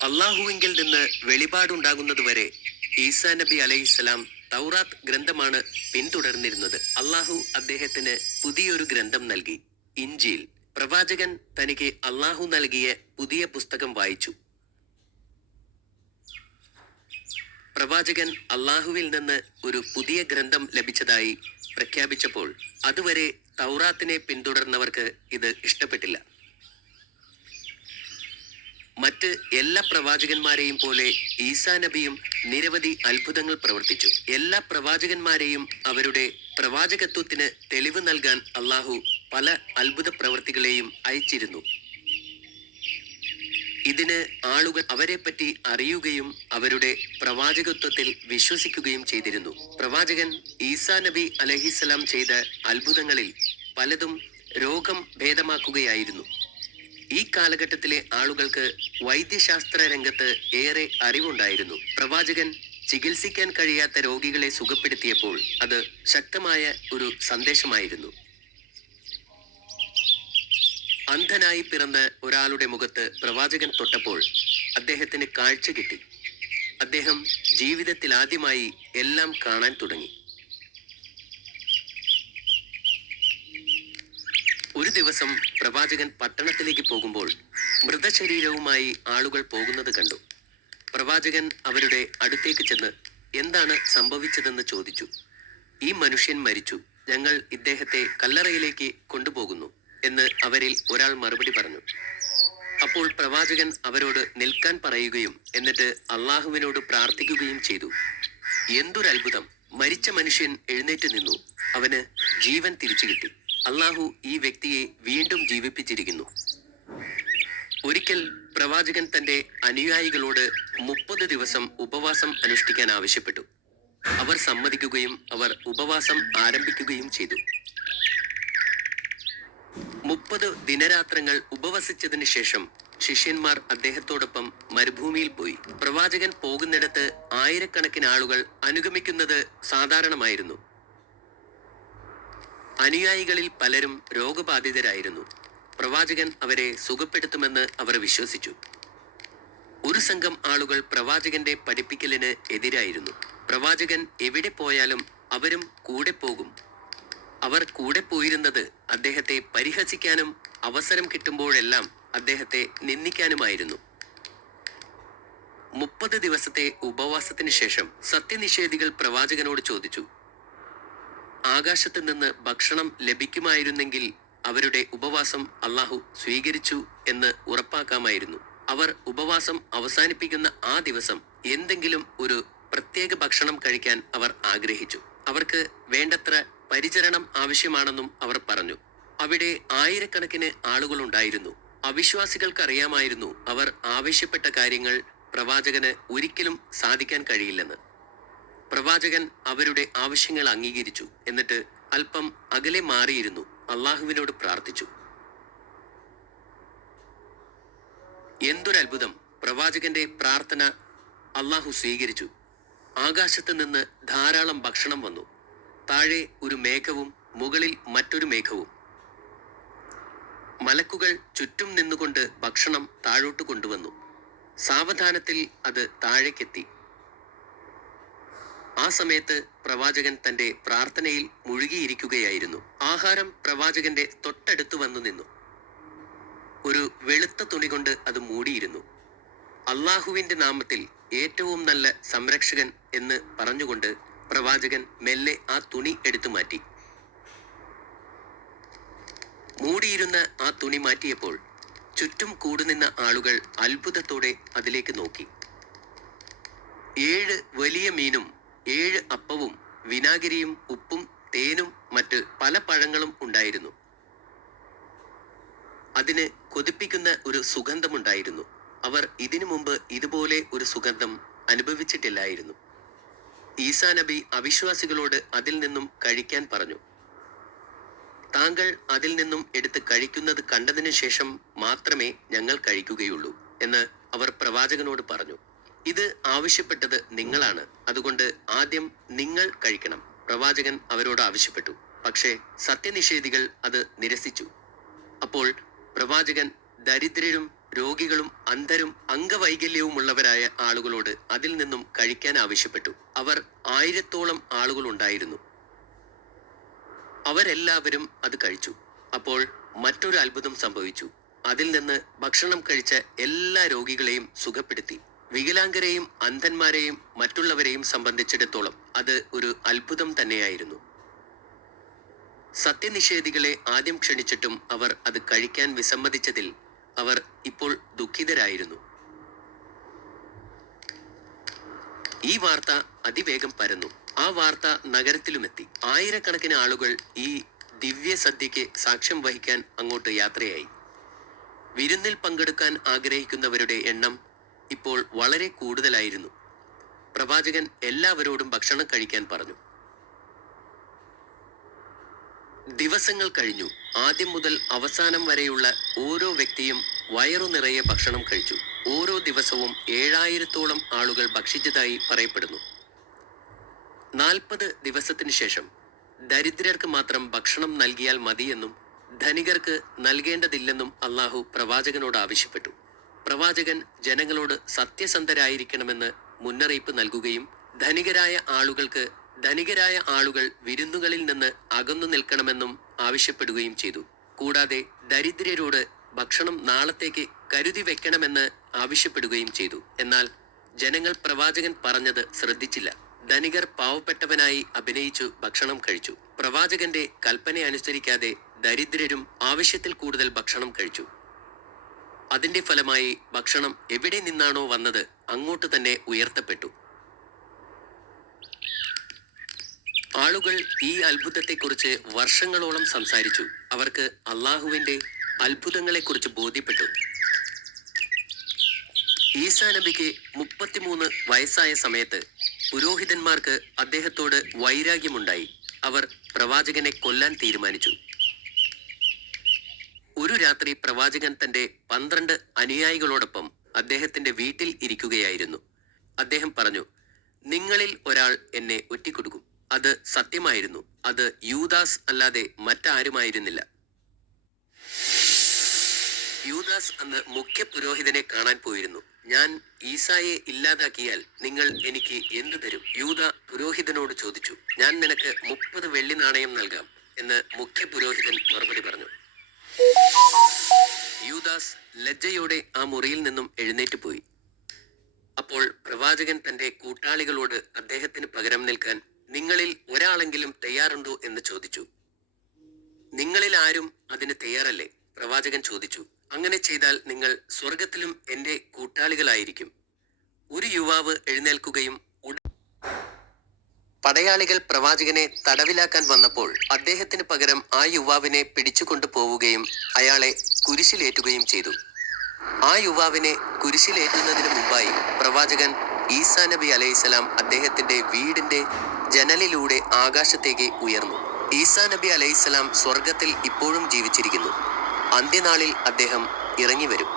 അള്ളാഹുവിങ്കിൽ നിന്ന് വെളിപാടുണ്ടാകുന്നതുവരെ ഈസാ നബി അലൈഹിസ്സലാം തൗറാത്ത് ഗ്രന്ഥമാണ് പിന്തുടർന്നിരുന്നത്. അള്ളാഹു അദ്ദേഹത്തിന് പുതിയൊരു ഗ്രന്ഥം നൽകി, ഇഞ്ചീൽ. പ്രവാചകൻ തനിക്ക് അള്ളാഹു നൽകിയ പുതിയ പുസ്തകം വായിച്ചു. പ്രവാചകൻ അള്ളാഹുവിൽ നിന്ന് ഒരു പുതിയ ഗ്രന്ഥം ലഭിച്ചതായി പ്രഖ്യാപിച്ചപ്പോൾ അതുവരെ തൗറാത്തിനെ പിന്തുടർന്നവർക്ക് ഇത് ഇഷ്ടപ്പെട്ടില്ല. മറ്റ് എല്ലാ പ്രവാചകന്മാരെയും പോലെ ഈസാ നബിയും നിരവധി അത്ഭുതങ്ങൾ പ്രവർത്തിച്ചു. എല്ലാ പ്രവാചകന്മാരെയും അവരുടെ പ്രവാചകത്വത്തിന് തെളിവ് നൽകാൻ അള്ളാഹു പല അത്ഭുത പ്രവൃത്തികളെയും അയച്ചിരുന്നു. ഇതിന് ആളുകൾ അവരെപ്പറ്റി അറിയുകയും അവരുടെ പ്രവാചകത്വത്തിൽ വിശ്വസിക്കുകയും ചെയ്തിരുന്നു. പ്രവാചകൻ ഈസാ നബി അലൈഹിസ്സലാം ചെയ്ത അത്ഭുതങ്ങളിൽ പലതും രോഗം ഭേദമാക്കുകയായിരുന്നു. ഈ കാലഘട്ടത്തിലെ ആളുകൾക്ക് വൈദ്യശാസ്ത്ര രംഗത്ത് ഏറെ അറിവുണ്ടായിരുന്നു. പ്രവാചകൻ ചികിത്സിക്കാൻ കഴിയാത്ത രോഗികളെ സുഖപ്പെടുത്തിയപ്പോൾ അത് ശക്തമായ ഒരു സന്ദേശമായിരുന്നു. അന്ധനായി പിറന്ന ഒരാളുടെ മുഖത്ത് പ്രവാചകൻ തൊട്ടപ്പോൾ അദ്ദേഹത്തിന് കാഴ്ച കിട്ടി. അദ്ദേഹം ജീവിതത്തിൽ ആദ്യമായി എല്ലാം കാണാൻ തുടങ്ങി. ഒരു ദിവസം പ്രവാചകൻ പട്ടണത്തിലേക്ക് പോകുമ്പോൾ മൃതശരീരവുമായി ആളുകൾ പോകുന്നത് കണ്ടു. പ്രവാചകൻ അവരുടെ അടുത്തേക്ക് ചെന്ന് എന്താണ് സംഭവിച്ചതെന്ന് ചോദിച്ചു. ഈ മനുഷ്യൻ മരിച്ചു, ഞങ്ങൾ ഇദ്ദേഹത്തെ കല്ലറയിലേക്ക് കൊണ്ടുപോകുന്നു എന്ന് അവരിൽ ഒരാൾ മറുപടി പറഞ്ഞു. അപ്പോൾ പ്രവാചകൻ അവരോട് നിൽക്കാൻ പറയുകയും എന്നിട്ട് അള്ളാഹുവിനോട് പ്രാർത്ഥിക്കുകയും ചെയ്തു. എന്തൊരത്ഭുതം! മരിച്ച മനുഷ്യൻ എഴുന്നേറ്റ് നിന്നു, അവന് ജീവൻ തിരിച്ചു കിട്ടി. അള്ളാഹു ഈ വ്യക്തിയെ വീണ്ടും ജീവിപ്പിച്ചിരിക്കുന്നു. ഒരിക്കൽ പ്രവാചകൻ തന്റെ അനുയായികളോട് 30 ദിവസം ഉപവാസം അനുഷ്ഠിക്കാൻ ആവശ്യപ്പെട്ടു. അവർ സമ്മതിക്കുകയും അവർ ഉപവാസം ആരംഭിക്കുകയും ചെയ്തു. 30 ദിനരാത്രങ്ങൾ ഉപവസിച്ചതിന് ശേഷം ശിഷ്യന്മാർ അദ്ദേഹത്തോടൊപ്പം മരുഭൂമിയിൽ പോയി. പ്രവാചകൻ പോകുന്നിടത്ത് ആയിരക്കണക്കിന് ആളുകൾ അനുഗമിക്കുന്നത് സാധാരണമായിരുന്നു. അനുയായികളിൽ പലരും രോഗബാധിതരായിരുന്നു. പ്രവാചകൻ അവരെ സുഖപ്പെടുത്തുമെന്ന് അവർ വിശ്വസിച്ചു. ഒരു സംഘം ആളുകൾ പ്രവാചകന്റെ പഠിപ്പിക്കലിന് എതിരായിരുന്നു. പ്രവാചകൻ എവിടെ പോയാലും അവരും കൂടെ പോകും. അവർ കൂടെ പോയിരുന്നത് അദ്ദേഹത്തെ പരിഹസിക്കാനും അവസരം കിട്ടുമ്പോഴെല്ലാം അദ്ദേഹത്തെ നിന്ദിക്കാനുമായിരുന്നു. 30 ദിവസത്തെ ഉപവാസത്തിന് ശേഷം സത്യനിഷേധികൾ പ്രവാചകനോട് ചോദിച്ചു, ആകാശത്ത് നിന്ന് ഭക്ഷണം ലഭിക്കുമായിരുന്നെങ്കിൽ അവരുടെ ഉപവാസം അള്ളാഹു സ്വീകരിച്ചു എന്ന് ഉറപ്പാക്കാമായിരുന്നു. അവർ ഉപവാസം അവസാനിപ്പിക്കുന്ന ആ ദിവസം എന്തെങ്കിലും ഒരു പ്രത്യേക ഭക്ഷണം കഴിക്കാൻ അവർ ആഗ്രഹിച്ചു. അവർക്ക് വേണ്ടത്ര പരിചരണം ആവശ്യമാണെന്നും അവർ പറഞ്ഞു. അവിടെ ആയിരക്കണക്കിന് ആളുകളുണ്ടായിരുന്നു. അവിശ്വാസികൾക്കറിയാമായിരുന്നു അവർ ആവശ്യപ്പെട്ട കാര്യങ്ങൾ പ്രവാചകന് ഒരിക്കലും സാധിക്കാൻ കഴിയില്ലെന്ന്. പ്രവാചകൻ അവരുടെ ആവശ്യങ്ങൾ അംഗീകരിച്ചു. എന്നിട്ട് അല്പം അകലെ മാറിയിരുന്നു അള്ളാഹുവിനോട് പ്രാർത്ഥിച്ചു. എന്തൊരത്ഭുതം! പ്രവാചകന്റെ പ്രാർത്ഥന അള്ളാഹു സ്വീകരിച്ചു. ആകാശത്ത് നിന്ന് ധാരാളം ഭക്ഷണം വന്നു. താഴെ ഒരു മേഘവും മുകളിൽ മറ്റൊരു മേഘവും. മലക്കുകൾ ചുറ്റും നിന്നുകൊണ്ട് ഭക്ഷണം താഴോട്ട് കൊണ്ടുവന്നു. സാവധാനത്തിൽ അത് താഴേക്കെത്തി. ആ സമയത്ത് പ്രവാചകൻ തന്റെ പ്രാർത്ഥനയിൽ മുഴുകിയിരിക്കുകയായിരുന്നു. ആഹാരം പ്രവാചകന്റെ തൊട്ടടുത്ത് വന്നു നിന്നു. ഒരു വെളുത്ത തുണി കൊണ്ട് അത് മൂടിയിരുന്നു. അള്ളാഹുവിന്റെ നാമത്തിൽ ഏറ്റവും നല്ല സംരക്ഷകൻ എന്ന് പറഞ്ഞുകൊണ്ട് പ്രവാചകൻ മെല്ലെ ആ തുണി എടുത്തു മാറ്റി. മൂടിയിരുന്ന ആ തുണി മാറ്റിയപ്പോൾ ചുറ്റും കൂടുനിന്ന ആളുകൾ അത്ഭുതത്തോടെ അതിലേക്ക് നോക്കി. 7 വലിയ മീനും 7 അപ്പവും വിനാഗിരിയും ഉപ്പും തേനും മറ്റ് പല പഴങ്ങളും ഉണ്ടായിരുന്നു. അതിന് കൊതിപ്പിക്കുന്ന ഒരു സുഗന്ധമുണ്ടായിരുന്നു. അവർ ഇതിനു മുമ്പ് ഇതുപോലെ ഒരു സുഗന്ധം അനുഭവിച്ചിട്ടില്ലായിരുന്നു. ഈസാ നബി അവിശ്വാസികളോട് അതിൽ നിന്നും കഴിക്കാൻ പറഞ്ഞു. താങ്കൾ അതിൽ നിന്നും എടുത്ത് കഴിക്കുന്നത് കണ്ടതിനു ശേഷം മാത്രമേ ഞങ്ങൾ കഴിക്കുകയുള്ളൂ എന്ന് അവർ പ്രവാചകനോട് പറഞ്ഞു. ഇത് ആവശ്യപ്പെട്ടത് നിങ്ങളാണ്, അതുകൊണ്ട് ആദ്യം നിങ്ങൾ കഴിക്കണം, പ്രവാചകൻ അവരോട് ആവശ്യപ്പെട്ടു. പക്ഷേ സത്യനിഷേധികൾ അത് നിരസിച്ചു. അപ്പോൾ പ്രവാചകൻ ദരിദ്രരും രോഗികളും അന്ധരും അംഗവൈകല്യവുമുള്ളവരായ ആളുകളോട് അതിൽ നിന്നും കഴിക്കാൻ ആവശ്യപ്പെട്ടു. അവർ 1000-ഓളം ആളുകളുണ്ടായിരുന്നു. അവരെല്ലാവരും അത് കഴിച്ചു. അപ്പോൾ മറ്റൊരു അത്ഭുതം സംഭവിച്ചു. അതിൽ നിന്ന് ഭക്ഷണം കഴിച്ച എല്ലാ രോഗികളെയും സുഖപ്പെടുത്തി. വികലാംഗരെയും അന്ധന്മാരെയും മറ്റുള്ളവരെയും സംബന്ധിച്ചിടത്തോളം അത് ഒരു അത്ഭുതം തന്നെയായിരുന്നു. സത്യനിഷേധികളെ ആദ്യം ക്ഷണിച്ചിട്ടും അവർ അത് കഴിക്കാൻ വിസമ്മതിച്ചതിൽ അവർ ഇപ്പോൾ ദുഃഖിതരായിരുന്നു. ഈ വാർത്ത അതിവേഗം പരന്നു. ആ വാർത്ത നഗരത്തിലുമെത്തി. ആയിരക്കണക്കിന് ആളുകൾ ഈ ദിവ്യസദ്യയ്ക്ക് സാക്ഷ്യം വഹിക്കാൻ അങ്ങോട്ട് യാത്രയായി. വിരുന്നിൽ പങ്കെടുക്കാൻ ആഗ്രഹിക്കുന്നവരുടെ എണ്ണം ഇപ്പോൾ വളരെ കൂടുതലായിരുന്നു. പ്രവാചകൻ എല്ലാവരോടും ഭക്ഷണം കഴിക്കാൻ പറഞ്ഞു. ദിവസങ്ങൾ കഴിഞ്ഞു. ആദ്യം മുതൽ അവസാനം വരെയുള്ള ഓരോ വ്യക്തിയും വയറു നിറയെ ഭക്ഷണം കഴിച്ചു. ഓരോ ദിവസവും 7000-ഓളം ആളുകൾ ഭക്ഷിച്ചതായി പറയപ്പെടുന്നു. 40 ദിവസത്തിന് ശേഷം ദരിദ്രർക്ക് മാത്രം ഭക്ഷണം നൽകിയാൽ മതിയെന്നും ധനികർക്ക് നൽകേണ്ടതില്ലെന്നും അള്ളാഹു പ്രവാചകനോട് ആവശ്യപ്പെട്ടു. പ്രവാചകൻ ജനങ്ങളോട് സത്യസന്ധരായിരിക്കണമെന്ന് മുന്നറിയിപ്പ് നൽകുകയും ധനികരായ ആളുകൾ വിരുന്നുകളിൽ നിന്ന് അകന്നു നിൽക്കണമെന്നും ആവശ്യപ്പെടുകയും ചെയ്തു. കൂടാതെ ദരിദ്രരോട് ഭക്ഷണം നാളത്തേക്ക് കരുതി വെക്കണമെന്ന് ആവശ്യപ്പെടുകയും ചെയ്തു. എന്നാൽ ജനങ്ങൾ പ്രവാചകൻ പറഞ്ഞത് ശ്രദ്ധിച്ചില്ല. ധനികർ പാവപ്പെട്ടവനായി അഭിനയിച്ചു ഭക്ഷണം കഴിച്ചു. പ്രവാചകന്റെ കൽപ്പന അനുസരിക്കാതെ ദരിദ്രരും ആവശ്യത്തിൽ കൂടുതൽ ഭക്ഷണം കഴിച്ചു. അതിന്റെ ഫലമായി ഭക്ഷണം എവിടെ നിന്നാണോ വന്നത് അങ്ങോട്ട് തന്നെ ഉയർത്തപ്പെട്ടു. ആളുകൾ ഈ അത്ഭുതത്തെക്കുറിച്ച് വർഷങ്ങളോളം സംസാരിച്ചു. അവർക്ക് അള്ളാഹുവിന്റെ അത്ഭുതങ്ങളെക്കുറിച്ച് ബോധ്യപ്പെട്ടു. ഈസാ നബിക്ക് 33 വയസ്സായ സമയത്ത് പുരോഹിതന്മാർക്ക് അദ്ദേഹത്തോട് വൈരാഗ്യമുണ്ടായി. അവർ പ്രവാചകനെ കൊല്ലാൻ തീരുമാനിച്ചു. ഒരു രാത്രി പ്രവാചകൻ തന്റെ 12 അനുയായികളോടൊപ്പം അദ്ദേഹത്തിന്റെ വീട്ടിൽ ഇരിക്കുകയായിരുന്നു. അദ്ദേഹം പറഞ്ഞു, നിങ്ങളിൽ ഒരാൾ എന്നെ ഒറ്റിക്കൊടുക്കും. അത് സത്യമായിരുന്നു. അത് യൂദാസ് അല്ലാതെ മറ്റാരുമായിരുന്നില്ല. യൂദാസ് അന്ന് മുഖ്യ പുരോഹിതനെ കാണാൻ പോയിരുന്നു. ഞാൻ ഈസായെ ഇല്ലാതാക്കിയാൽ നിങ്ങൾ എനിക്ക് എന്തു തരും? യൂദാ പുരോഹിതനോട് ചോദിച്ചു. ഞാൻ നിനക്ക് 30 വെള്ളി നാണയം നൽകാം എന്ന് മുഖ്യ പുരോഹിതൻ മറുപടി പറഞ്ഞു. യൂദാസ് ലജ്ജയോടെ ആ മുറിയിൽ നിന്നും എഴുന്നേറ്റ് പോയി. അപ്പോൾ പ്രവാചകൻ തന്റെ കൂട്ടാളികളോട് അദ്ദേഹത്തിന് പകരം നിൽക്കാൻ നിങ്ങളിൽ ഒരാളെങ്കിലും തയ്യാറുണ്ടോ എന്ന് ചോദിച്ചു. നിങ്ങളിൽ ആരും അതിന് തയ്യാറല്ലേ? പ്രവാചകൻ ചോദിച്ചു. അങ്ങനെ ചെയ്താൽ നിങ്ങൾ സ്വർഗത്തിലും എന്റെ കൂട്ടാളികളായിരിക്കും. ഒരു യുവാവ് എഴുന്നേൽക്കുകയും പടയാളികൾ പ്രവാചകനെ തടവിലാക്കാൻ വന്നപ്പോൾ അദ്ദേഹത്തിന് പകരം ആ യുവാവിനെ പിടിച്ചുകൊണ്ടു പോവുകയും അയാളെ കുരിശിലേറ്റുകയും ചെയ്തു. ആ യുവാവിനെ കുരിശിലേറ്റുന്നതിന് മുമ്പായി പ്രവാചകൻ ഈസാ നബി അലൈഹിസ്സലാം അദ്ദേഹത്തിന്റെ വീടിന്റെ ജനലിലൂടെ ആകാശത്തേക്ക് ഉയർന്നു. ഈസാ നബി അലൈഹിസ്സലാം സ്വർഗത്തിൽ ഇപ്പോഴും ജീവിച്ചിരിക്കുന്നു. അന്ത്യനാളിൽ അദ്ദേഹം ഇറങ്ങിവരും.